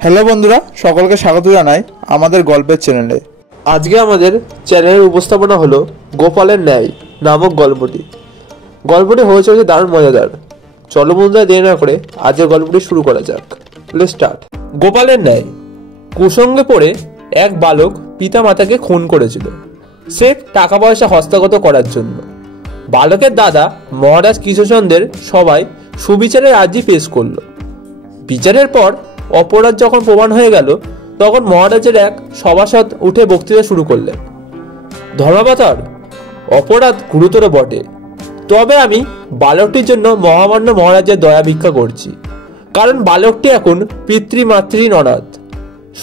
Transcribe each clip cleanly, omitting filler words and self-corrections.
Hello বন্ধুরা, সকলকে স্বাগত জানাই আমাদের গল্পের চ্যানেলে। আজকে আমাদের চ্যানেলের উপস্থাপনা হলো গোপালের ন্যায় নামক গল্পটি। গল্পটি হয়ে চলেছে দারুণ মজাদার। চলো বন্ধুরা, দেরি না করে আজকের গল্পটি শুরু করা যাক। Let's start. গোপালের ন্যায়। কুসঙ্গে পড়ে এক বালক পিতা মাতাকে খুন করেছিল, সে টাকা পয়সা হস্তগত করার জন্য। বালকের দাদা মহারাজ কৃষ্ণচন্দ্রের সবাই সুবিচারের আর্জি পেশ করলো। বিচারের পর অপরাধ যখন প্রমাণ হয়ে গেল, তখন মহারাজের এক সভাসদ উঠে বক্তৃতা শুরু করলেন। ধর্মাবতার, অপরাধ গুরুতর বটে, তবে আমি বালকটির জন্য মহামান্য মহারাজের দয়া ভিক্ষা করছি, কারণ বালকটি এখন পিতৃমাতৃহীন অনাথ।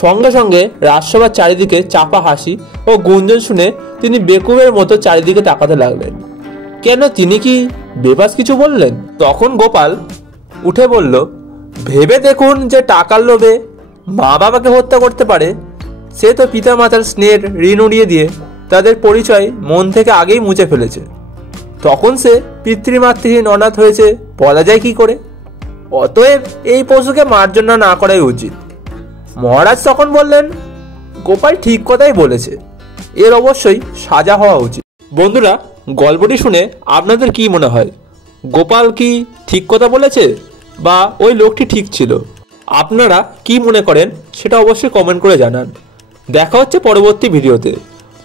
সঙ্গে সঙ্গে রাজসভার চারিদিকে চাপা হাসি ও গুঞ্জন শুনে তিনি বেকুবের মতো চারিদিকে তাকাতে লাগলেন। কেন, তিনি কি বেবাস কিছু বললেন? তখন গোপাল উঠে বলল, ভেবে দেখুন, যে টাকার লোভে মা বাবাকে হত্যা করতে পারে, সে তো পিতা মাতার স্নেহের ঋণ উড়িয়ে দিয়ে তাদের পরিচয় মন থেকে আগেই মুছে ফেলেছে। তখন সে পিতৃমাতৃহীন অনাথ হয়েছে বলা যায় কি করে? অতএব এই পশুকে মার্জনা না করাই উচিত। মহারাজ তখন বললেন, গোপাল ঠিক কথাই বলেছে, এর অবশ্যই সাজা হওয়া উচিত। বন্ধুরা, গল্পটি শুনে আপনাদের কি মনে হয়? গোপাল কি ঠিক কথা বলেছে, বা ওই লোকটি ঠিক ছিল? আপনারা কি মনে করেন সেটা অবশ্যই কমেন্ট করে জানান। দেখা হচ্ছে পরবর্তী ভিডিওতে।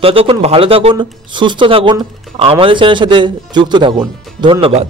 ততক্ষণ ভালো থাকুন, সুস্থ থাকুন, আমাদের চ্যানেলের সাথে যুক্ত থাকুন। ধন্যবাদ।